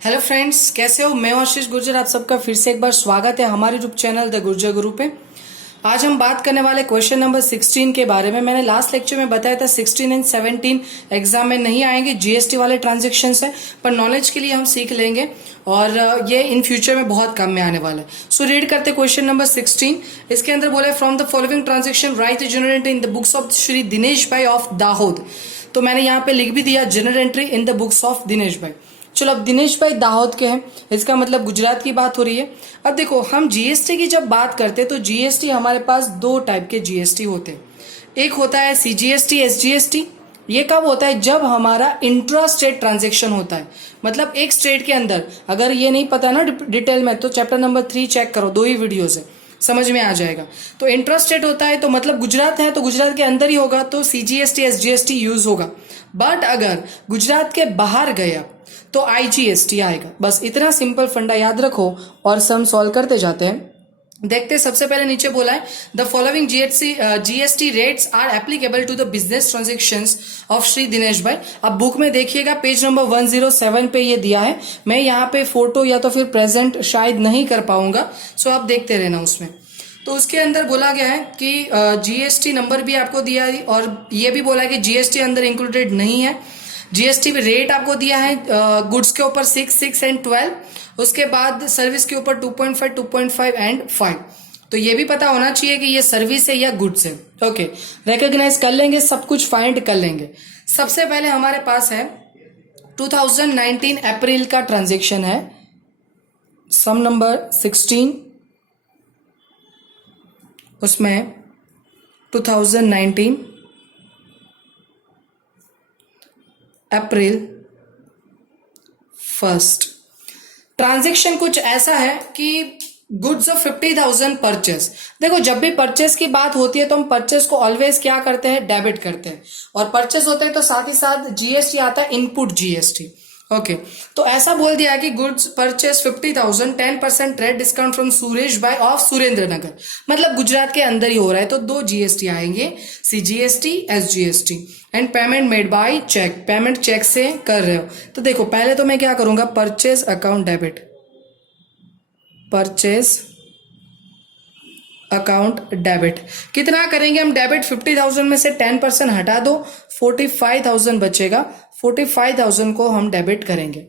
Hello friends, कैसे हो। मैं आशीष गुर्जर, आप सबका फिर से एक बार स्वागत है हमारे यूट्यूब चैनल द गुर्जर गुरु पे। आज हम बात करने वाले क्वेश्चन नंबर 16 के बारे में। मैंने लास्ट लेक्चर में बताया था 16 एंड 17 एग्जाम में नहीं आएंगे, जीएसटी वाले ट्रांजेक्शन है, पर नॉलेज के लिए हम सीख लेंगे और ये इन फ्यूचर में बहुत काम में आने वाला है। सो रीड करते क्वेश्चन नंबर 16। इसके अंदर बोला है from the following transaction right general entry in the books of Shri Dinesh भाई ऑफ दाहोद। तो मैंने यहाँ पे लिख भी दिया general entry in the books of Dinesh भाई। चलो, अब दिनेश भाई दाहोद के हैं, इसका मतलब गुजरात की बात हो रही है। अब देखो, हम जीएसटी की जब बात करते हैं तो जीएसटी हमारे पास दो टाइप के जीएसटी होते हैं। एक होता है सीजीएसटी, एसजीएसटी। ये कब होता है? जब हमारा इंट्रा स्टेट ट्रांजेक्शन होता है, मतलब एक स्टेट के अंदर। अगर ये नहीं पता ना डिटेल में तो चैप्टर नंबर 3 चेक करो, 2 ही वीडियोज है, समझ में आ जाएगा। तो इंट्रा स्टेट होता है तो मतलब गुजरात है तो गुजरात के अंदर ही होगा, तो सीजीएसटी एसजीएसटी यूज होगा। बट अगर गुजरात के बाहर गया तो आईजीएसटी आएगा। बस इतना सिंपल फंडा याद रखो और सम सॉल्व करते जाते हैं। देखते, सबसे पहले नीचे बोला है the following GST rates are applicable to the business transactions of Shri Dinesh bhai. अब बुक में देखिएगा पेज नंबर 107 पे ये दिया है। मैं यहाँ पे फोटो या तो फिर प्रेजेंट शायद नहीं कर पाऊंगा, सो आप देखते रहना उसमें। तो उसके अंदर बोला गया है कि जीएसटी नंबर भी आपको दिया है और ये भी बोला है कि जीएसटी अंदर इंक्लूडेड नहीं है। जीएसटी रेट आपको दिया है गुड्स के ऊपर 6, 6 एंड 12, उसके बाद सर्विस के ऊपर 2.5, 2.5 एंड 5। तो ये भी पता होना चाहिए कि ये सर्विस है या गुड्स है। ओके, रिकॉग्नाइज कर लेंगे, सब कुछ फाइंड कर लेंगे। सबसे पहले हमारे पास है 2019 अप्रैल का ट्रांजेक्शन है, सम नंबर 16, उसमें 2019 अप्रैल 1 ट्रांजेक्शन कुछ ऐसा है कि गुड्स ऑफ 50,000 परचेस। देखो, जब भी परचेस की बात होती है तो हम परचेस को ऑलवेज क्या करते हैं? डेबिट करते हैं। और परचेस होते हैं तो साथ ही साथ जीएसटी आता है, इनपुट जीएसटी। ओके, तो ऐसा बोल दिया है कि goods purchase 50,000, 10% rate discount from Suresh भाई ऑफ सुरेंद्र नगर। मतलब गुजरात के अंदर ही हो रहा है, तो 2 जीएसटी आएंगे, CGST, SGST. And payment made by cheque, payment cheque से कर रहे हो। तो देखो, पहले तो मैं क्या करूंगा, purchase account debit, purchase account debit. कितना करेंगे हम डेबिट? 50,000 में से 10% हटा दो, 45,000 बचेगा। 45,000 को हम डेबिट करेंगे।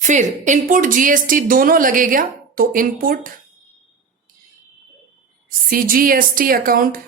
फिर इनपुट जीएसटी दोनों लगेगा, तो input CGST account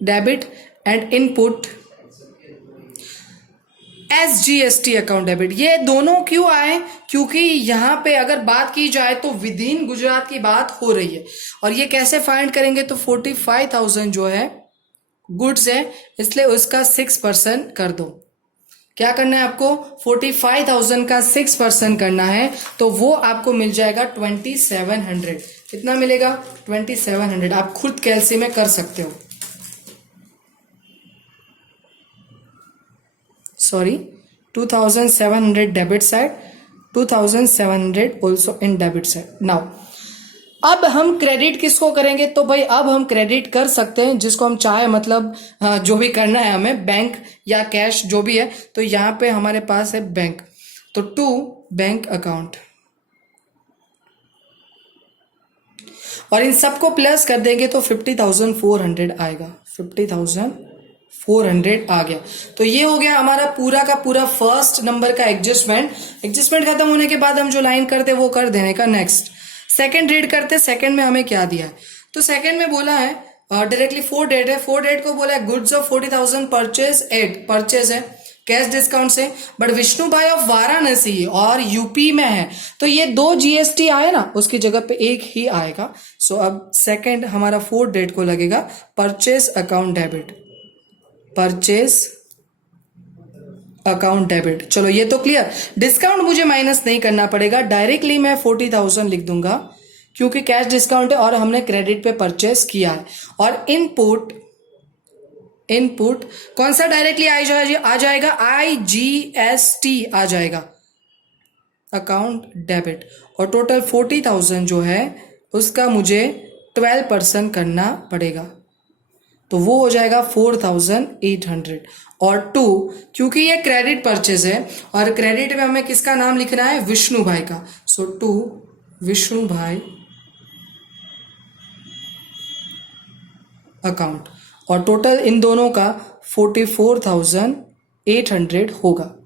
debit and input SGST account debit. ये दोनों क्यों आए? क्योंकि यहां पे अगर बात की जाए तो विद इन गुजरात की बात हो रही है। और ये कैसे फाइंड करेंगे? तो 45,000 जो है गुड्स है, इसलिए उसका 6% कर दो। क्या करना है आपको? 45,000 का 6% करना है, तो वो आपको मिल जाएगा 2700। कितना मिलेगा? 2700। आप खुद कैलसी में कर सकते हो। Sorry, 2700 debit side, 2700 also in debit side. Now अब हम क्रेडिट किसको करेंगे? तो भाई अब हम क्रेडिट कर सकते हैं जिसको हम चाहे, मतलब जो भी करना है हमें, बैंक या कैश जो भी है। तो यहां पे हमारे पास है बैंक, तो टू बैंक अकाउंट, और इन सबको प्लस कर देंगे तो 50,400 आएगा। 50,400 आ गया। तो ये हो गया हमारा पूरा का पूरा फर्स्ट नंबर का एडजस्टमेंट। एडजस्टमेंट खत्म होने के बाद हम जो लाइन करते वो कर देने का। नेक्स्ट सेकंड रीड करते। सेकंड में हमें क्या दिया है? तो सेकंड में बोला है डायरेक्टली 4 डेट है। 4 डेट को बोला है goods of 40,000 purchase at, purchase है कैश डिस्काउंट से, बट विष्णु भाई ऑफ वाराणसी और यूपी में है, तो ये 2 जीएसटी आए ना, उसकी जगह पे एक ही आएगा। सो अब सेकंड हमारा 4 डेट को लगेगा purchase account debit, purchase account debit. चलो, ये तो क्लियर। डिस्काउंट मुझे माइनस नहीं करना पड़ेगा, डायरेक्टली मैं 40,000 लिख दूंगा क्योंकि कैश डिस्काउंट है और हमने क्रेडिट पे परचेस किया है। और इनपुट, इनपुट कौन सा डायरेक्टली आ जाएगा? आईजीएसटी आ जाएगा, अकाउंट डेबिट। और टोटल 40,000 जो है उसका मुझे 12% करना पड़ेगा। तो वो हो जाएगा 4800। और 2, क्योंकि ये क्रेडिट परचेज है और क्रेडिट में हमें किसका नाम लिखना है, विष्णु भाई का, सो 2 विष्णु भाई अकाउंट, और टोटल इन दोनों का 44,800 होगा।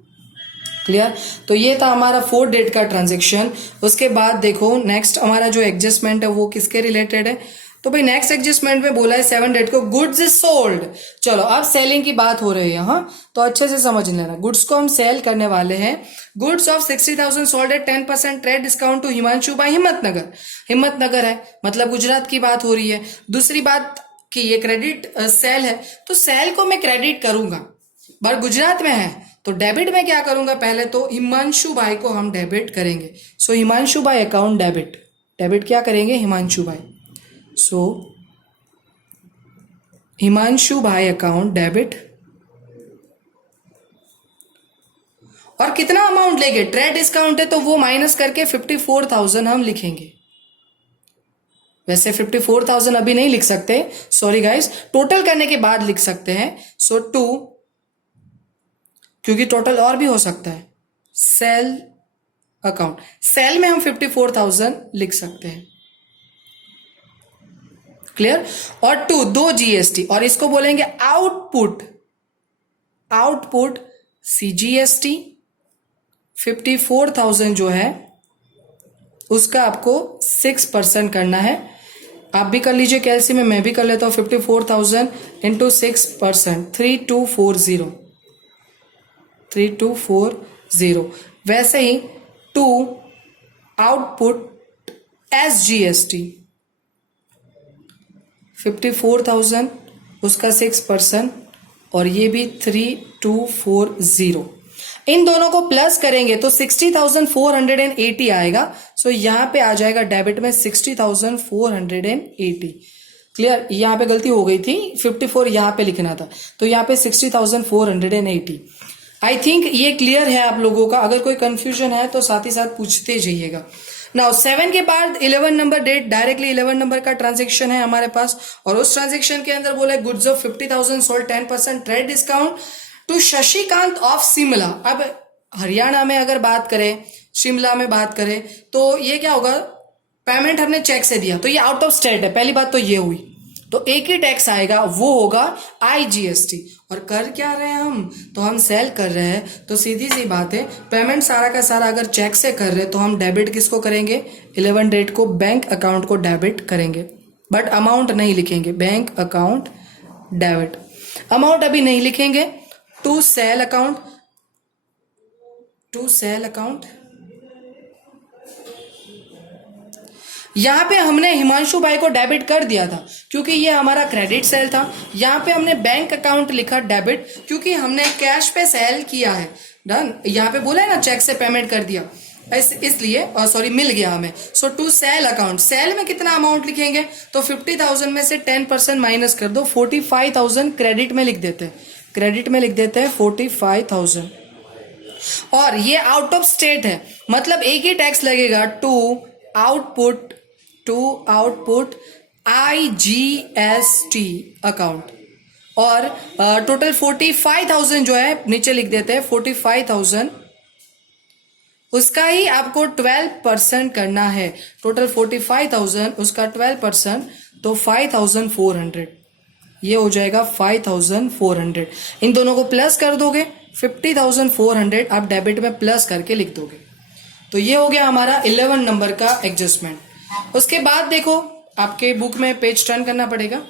क्लियर। तो ये था हमारा 4 डेट का ट्रांजेक्शन। उसके बाद देखो नेक्स्ट हमारा जो एडजस्टमेंट है वो किसके रिलेटेड है, तो भाई नेक्स्ट एडजस्टमेंट में बोला है 7 डेट को गुड्स इज सोल्ड। चलो अब सेलिंग की बात हो रही है, हाँ तो अच्छे से समझ लेना। गुड्स को हम सेल करने वाले हैं। Goods of 60,000 sold at 10% trade discount to Himanshu bhai Himmatnagar. Himmatnagar है मतलब गुजरात की बात हो रही है। दूसरी बात कि ये क्रेडिट सेल है, तो सेल को मैं क्रेडिट करूंगा, पर गुजरात में है तो डेबिट में क्या करूंगा, पहले तो हिमांशु भाई को हम डेबिट करेंगे। सो हिमांशु भाई अकाउंट डेबिट, डेबिट क्या करेंगे, हिमांशु भाई। सो हिमांशु भाई अकाउंट डेबिट, और कितना अमाउंट लेंगे, ट्रेड डिस्काउंट है तो वो माइनस करके 54,000 हम लिखेंगे। वैसे 54,000 अभी नहीं लिख सकते, सॉरी गाइस, टोटल करने के बाद लिख सकते हैं। सो 2, क्योंकि टोटल और भी हो सकता है, सेल अकाउंट, सेल में हम 54,000 लिख सकते हैं। क्लियर। और 2 जीएसटी, और इसको बोलेंगे आउटपुट, आउटपुट सीजीएसटी 54,000 जो है उसका आपको 6% करना है। आप भी कर लीजिए कैलसी में, मैं भी कर लेता हूं। 54,000 इंटू 6%, 3240। वैसे ही 2 आउटपुट एसजीएसटी 54,000 उसका 6%, और ये भी 3240। इन दोनों को प्लस करेंगे तो 60,480 आएगा। सो यहां पे आ जाएगा डेबिट में 60,480। क्लियर। यहां पे गलती हो गई थी, 54 यहां पे लिखना था, तो यहां पे 60,480। आई थिंक ये क्लियर है आप लोगों का। अगर कोई कंफ्यूजन है तो साथ ही साथ पूछते जाइएगा। नाउ 7 के बाद 11 नंबर डेट, डायरेक्टली 11 नंबर का ट्रांजेक्शन है हमारे पास, और उस ट्रांजेक्शन के अंदर बोला है goods of 50,000 sold 10% trade discount to Shashikant of Shimla. अब हरियाणा में अगर बात करें, शिमला में बात करें, तो ये क्या होगा, पेमेंट हमने चेक से दिया तो ये आउट ऑफ स्टेट है, पहली बात तो ये हुई, तो एक ही टैक्स आएगा, वो होगा आईजीएसटी। और कर क्या रहे हैं हम, तो हम सेल कर रहे हैं, तो सीधी सी बात है, पेमेंट सारा का सारा अगर चेक से कर रहे हैं तो हम डेबिट किसको करेंगे, 11 डेट को बैंक अकाउंट को डेबिट करेंगे, बट अमाउंट नहीं लिखेंगे, बैंक अकाउंट डेबिट। अमाउंट अभी नहीं लिखेंगे। To sale account, to sale account, यहां पे हमने हिमांशु भाई को डेबिट कर दिया था क्योंकि ये हमारा क्रेडिट सेल था। यहां पे हमने बैंक अकाउंट लिखा डेबिट क्योंकि हमने कैश पे सेल किया है। डन। यहां पे बोला है ना चेक से पेमेंट कर दिया, इसलिए सॉरी मिल गया हमें। सो टू सेल अकाउंट, सेल में कितना अमाउंट लिखेंगे, तो 50,000 में से 10% माइनस कर दो, 45,000 क्रेडिट में लिख देते हैं, क्रेडिट में लिख देते हैं 45,000। और ये आउट ऑफ स्टेट है, मतलब एक ही टैक्स लगेगा, टू आउटपुट आईजीएसटी अकाउंट। और टोटल 45,000 जो है नीचे लिख देते हैं 45,000, उसका ही आपको 12% करना है। टोटल 45,000 उसका 12%, तो 5,400, ये हो जाएगा 5,400। इन दोनों को प्लस कर दोगे, 50,400 आप डेबिट में प्लस करके लिख दोगे। तो ये हो गया हमारा 11 नंबर का एडजस्टमेंट। उसके बाद देखो आपके बुक में पेज टर्न करना पड़ेगा।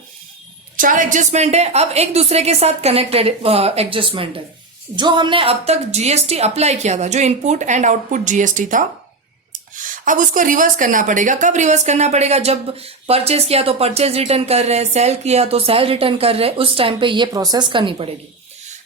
4 एडजस्टमेंट है, अब एक दूसरे के साथ कनेक्टेड एडजस्टमेंट है। जो हमने अब तक जीएसटी अप्लाई किया था, जो इनपुट एंड आउटपुट जीएसटी था, अब उसको रिवर्स करना पड़ेगा। कब रिवर्स करना पड़ेगा, जब परचेज किया तो परचेज रिटर्न कर रहे हैं, सेल किया तो सेल रिटर्न कर रहे हैं, उस टाइम पे ये प्रोसेस करनी पड़ेगी।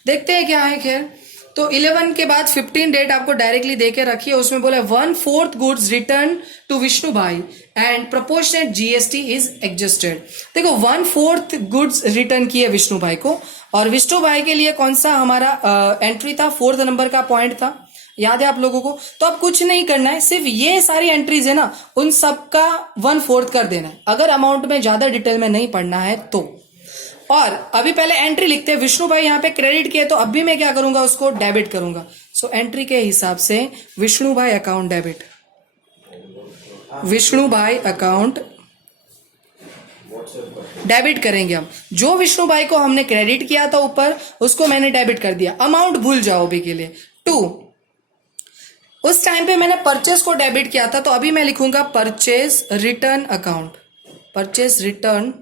देखते हैं क्या है। खैर तो 11 के बाद 15 डेट आपको डायरेक्टली देके रखी है, उसमें बोला 1/4 गुड्स रिटर्न टू विष्णु भाई and proportionate GST is adjusted. देखो 1/4 गुड्स रिटर्न किए विष्णु भाई को, और विष्णु भाई के लिए कौन सा हमारा एंट्री था, 4th नंबर का पॉइंट था, याद है आप लोगों को। तो अब कुछ नहीं करना है, सिर्फ ये सारी एंट्रीज है ना, उन सबका 1/4 कर देना है। अगर अमाउंट में ज्यादा डिटेल में नहीं पढ़ना है तो और अभी पहले एंट्री लिखते हैं, विष्णु भाई यहाँ पे क्रेडिट किए तो अब भी मैं क्या करूंगा, उसको डेबिट करूंगा। सो एंट्री के हिसाब से विष्णु भाई अकाउंट डेबिट, विष्णु भाई अकाउंट डेबिट करेंगे हम। जो विष्णु भाई को हमने क्रेडिट किया था ऊपर, उसको मैंने डेबिट कर दिया। अमाउंट भूल जाओ अभी के लिए। 2, उस टाइम पे मैंने परचेस को डेबिट किया था, तो अभी मैं लिखूंगा purchase return account, purchase return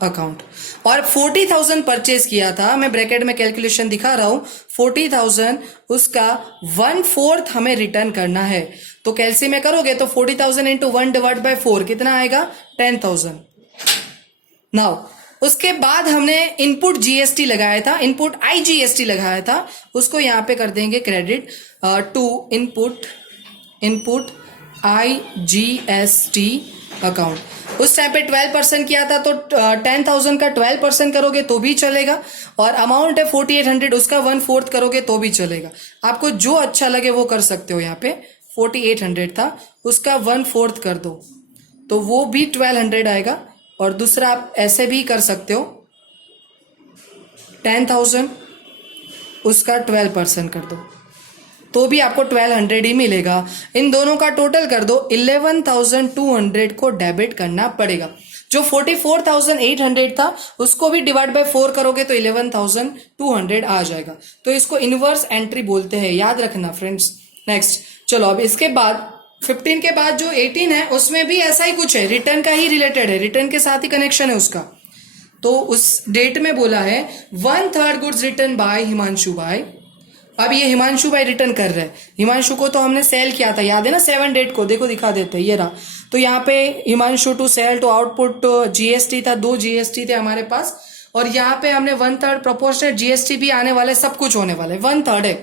account. और 40,000 परचेज किया था, मैं ब्रैकेट में कैलकुलेशन दिखा रहा हूं, 40,000 उसका 1/4 हमें रिटर्न करना है। तो कैलसी में करोगे तो 40,000 इंटू 1/4 कितना आएगा, 10,000। नाउ उसके बाद हमने इनपुट जीएसटी लगाया था, इनपुट आईजीएसटी लगाया था, उसको यहां पे कर देंगे credit to input IGST account. उस टाइम पे 12% किया था, तो 10,000 का 12% करोगे तो भी चलेगा, और अमाउंट है 4800, उसका 1/4 करोगे तो भी चलेगा। आपको जो अच्छा लगे वो कर सकते हो। यहाँ पे 4800 था, उसका 1/4 कर दो तो वो भी 1200 आएगा। और दूसरा आप ऐसे भी कर सकते हो, 10,000 उसका 12% कर दो तो भी आपको 1200 ही मिलेगा। इन दोनों का टोटल कर दो, 11,200 को डेबिट करना पड़ेगा। जो 44,800 था उसको भी डिवाइड बाय 4 करोगे तो 11,200 आ जाएगा। तो इसको इनवर्स एंट्री बोलते हैं, याद रखना फ्रेंड्स। नेक्स्ट चलो, अब इसके बाद 15 के बाद जो 18 है उसमें भी ऐसा ही कुछ है, रिटर्न का ही रिलेटेड है, रिटर्न के साथ ही कनेक्शन है उसका। तो उस डेट में बोला है 1/3 गुड्स रिटर्न बाय हिमांशु भाई। अब ये हिमांशु भाई रिटर्न कर रहे हैं। हिमांशु को तो हमने सेल किया था, याद है ना, 7 डेट को, देखो दिखा देते हैं, ये रहा। तो यहाँ पे Himanshu to sale to output GST था, 2 जीएसटी थे हमारे पास, और यहाँ पे हमने 1/3 प्रोपोर्शनल जीएसटी भी आने वाले, सब कुछ होने वाले, 1/3 है।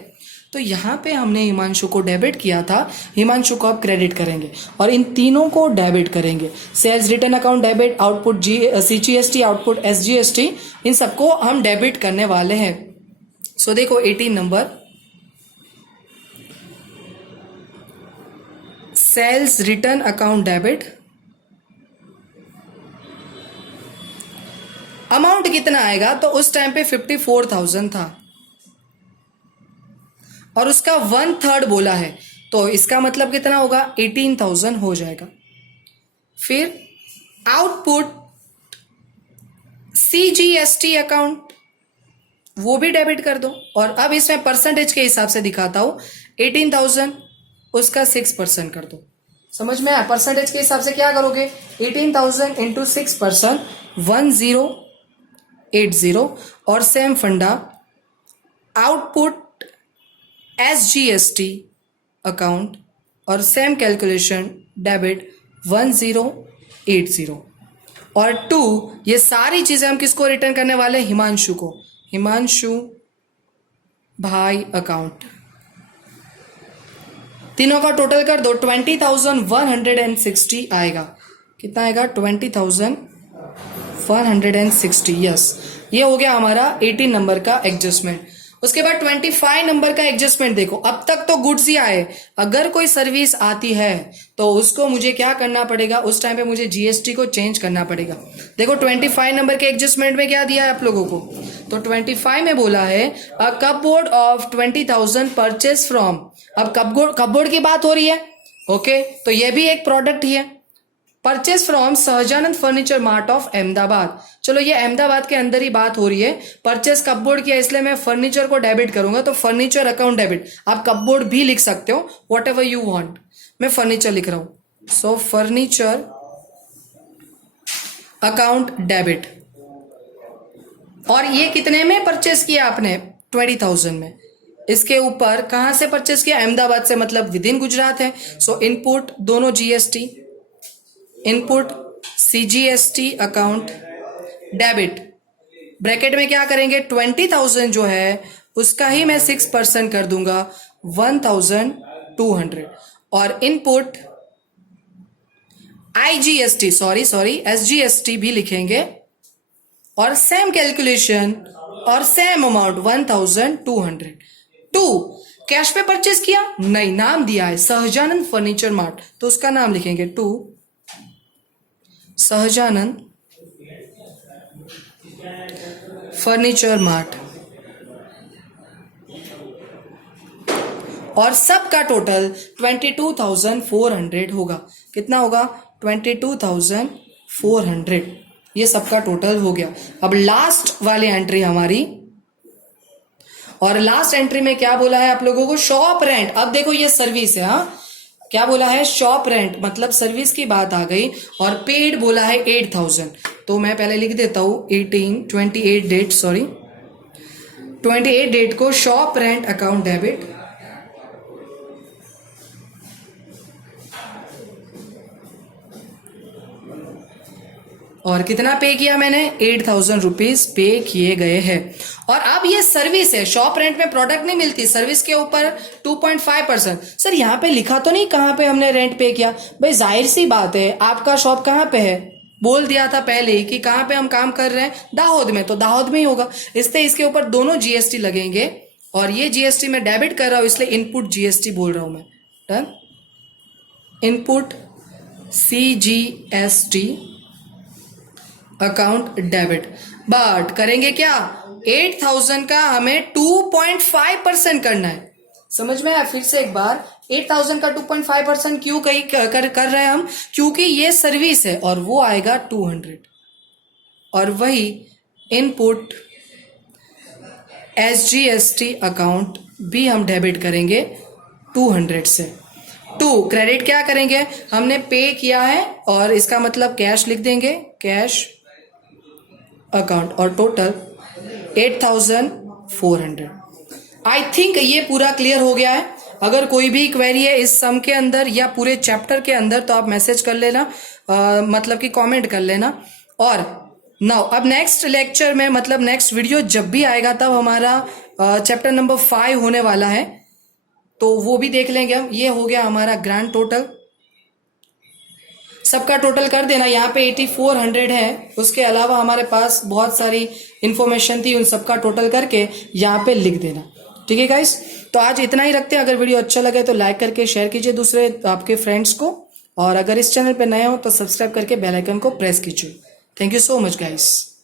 तो यहाँ पे हमने हिमांशु को डेबिट किया था, हिमांशु को अब क्रेडिट करेंगे और इन तीनों को डेबिट करेंगे। Sales return account debit, output CGST, output SGST, इन सबको हम डेबिट करने वाले हैं। सो देखो 18 नंबर, sales return account debit, amount कितना आएगा, तो उस टाइम पे 54,000 था और उसका 1/3 बोला है, तो इसका मतलब कितना होगा, 18,000 हो जाएगा। फिर आउटपुट सीजीएसटी अकाउंट, वो भी डेबिट कर दो। और अब इसमें परसेंटेज के हिसाब से दिखाता हूं, 18,000 उसका 6% कर दो। समझ में आया? परसेंटेज के हिसाब से क्या करोगे, 18,000 इंटू 6%, 1080। और सेम फंडा आउटपुट एसजीएसटी अकाउंट और सेम कैलकुलेशन डेबिट 1080। और 2, ये सारी चीजें हम किसको रिटर्न करने वाले, हिमांशु को, हिमांशु भाई अकाउंट। तीनों का टोटल कर दो, 20,160 आएगा। कितना आएगा, 20,160। यस, ये हो गया हमारा 18 नंबर का एडजस्टमेंट। उसके बाद 25 नंबर का एडजस्टमेंट देखो। अब तक तो गुड्स ही आए, अगर कोई सर्विस आती है तो उसको मुझे क्या करना पड़ेगा, उस टाइम पे मुझे जीएसटी को चेंज करना पड़ेगा। देखो 25 नंबर के एडजस्टमेंट में क्या दिया है आप लोगों को, तो 25 में बोला है अ कपबोर्ड ऑफ 20,000 परचेज फ्रॉम। अब कपबोर्ड की बात हो रही है, ओके, तो ये भी एक प्रोडक्ट ही है। Purchase from Sahajanand furniture mart of Ahmedabad. चलो ये अहमदाबाद के अंदर ही बात हो रही है, परचेज कपबोर्ड किया इसलिए मैं फर्नीचर को डेबिट करूंगा, तो फर्नीचर अकाउंट डेबिट। आप कपबोर्ड भी लिख सकते हो, वॉट एवर यू वॉन्ट, मैं फर्नीचर लिख रहा हूं। सो फर्नीचर अकाउंट डेबिट। और ये कितने में परचेज किया आपने, 20,000 में। इसके ऊपर कहां से परचेज किया, अहमदाबाद से, मतलब विद इन गुजरात है। सो इनपुट दोनों GST, input CGST account debit, bracket में क्या करेंगे, 20,000 जो है उसका ही मैं 6% कर दूंगा, 1,200। और इनपुट आईजीएसटी, सॉरी एसजीएसटी भी लिखेंगे, और सेम कैलकुलेशन और सेम अमाउंट 1,200। 2, कैश पे परचेज किया, नहीं, नाम दिया है सहजानंद फर्नीचर मार्ट, तो उसका नाम लिखेंगे 2 सहजानंद फर्नीचर मार्ट, और सबका टोटल 22,400 होगा। कितना होगा? 22,400। ये सबका टोटल हो गया। अब लास्ट वाली एंट्री हमारी, और लास्ट एंट्री में क्या बोला है आप लोगों को? Shop rent. अब देखो ये सर्विस है, हाँ, क्या बोला है? शॉप रेंट, मतलब सर्विस की बात आ गई, और पेड बोला है 8,000। तो मैं पहले लिख देता हूं 28 डेट को शॉप रेंट अकाउंट डेबिट, और कितना पे किया मैंने? 8,000 रुपीज पे किए गए हैं। और अब ये सर्विस है, शॉप रेंट में प्रोडक्ट नहीं मिलती, सर्विस के ऊपर 2.5%। सर यहाँ पे लिखा तो नहीं कहाँ पे हमने रेंट पे किया? भाई जाहिर सी बात है, आपका शॉप कहाँ पे है? बोल दिया था पहले ही कि कहाँ पे हम काम कर रहे हैं, दाहोद में, तो दाहोद में ही होगा। इसलिए इसके ऊपर दोनों जीएसटी लगेंगे, और ये जीएसटी मैं डेबिट कर रहा हूं, इसलिए इनपुट जीएसटी बोल रहा हूं मैं। Done. Input CGST account debit. But करेंगे क्या? 8,000 का हमें 2.5% करना है। समझ में आया? फिर से एक बार, 8,000 का 2.5% क्यों कर रहे हैं हम? क्योंकि ये सर्विस है, और वो आएगा 200, और वही इनपुट SGST अकाउंट भी हम डेबिट करेंगे 200 से। क्रेडिट क्या करेंगे? हमने पे किया है, और इसका मतलब कैश लिख देंगे, कैश अकाउंट, और टोटल 8,400। आई थिंक ये पूरा क्लियर हो गया है। अगर कोई भी क्वेरी है इस सम के अंदर या पूरे चैप्टर के अंदर, तो आप मैसेज कर लेना, मतलब कि कमेंट कर लेना। और नाउ अब नेक्स्ट लेक्चर में, मतलब नेक्स्ट वीडियो जब भी आएगा, तब हमारा चैप्टर नंबर 5 होने वाला है, तो वो भी देख लेंगे हम। ये हो गया हमारा ग्रैंड टोटल, सबका टोटल कर देना। यहाँ पे 8,400 है, उसके अलावा हमारे पास बहुत सारी इंफॉर्मेशन थी, उन सबका टोटल करके यहाँ पे लिख देना। ठीक है गाइस, तो आज इतना ही रखते हैं। अगर वीडियो अच्छा लगे तो लाइक करके शेयर कीजिए दूसरे आपके फ्रेंड्स को, और अगर इस चैनल पे नए हो तो सब्सक्राइब करके बेल आइकन को प्रेस कीजिए। Thank you so much guys.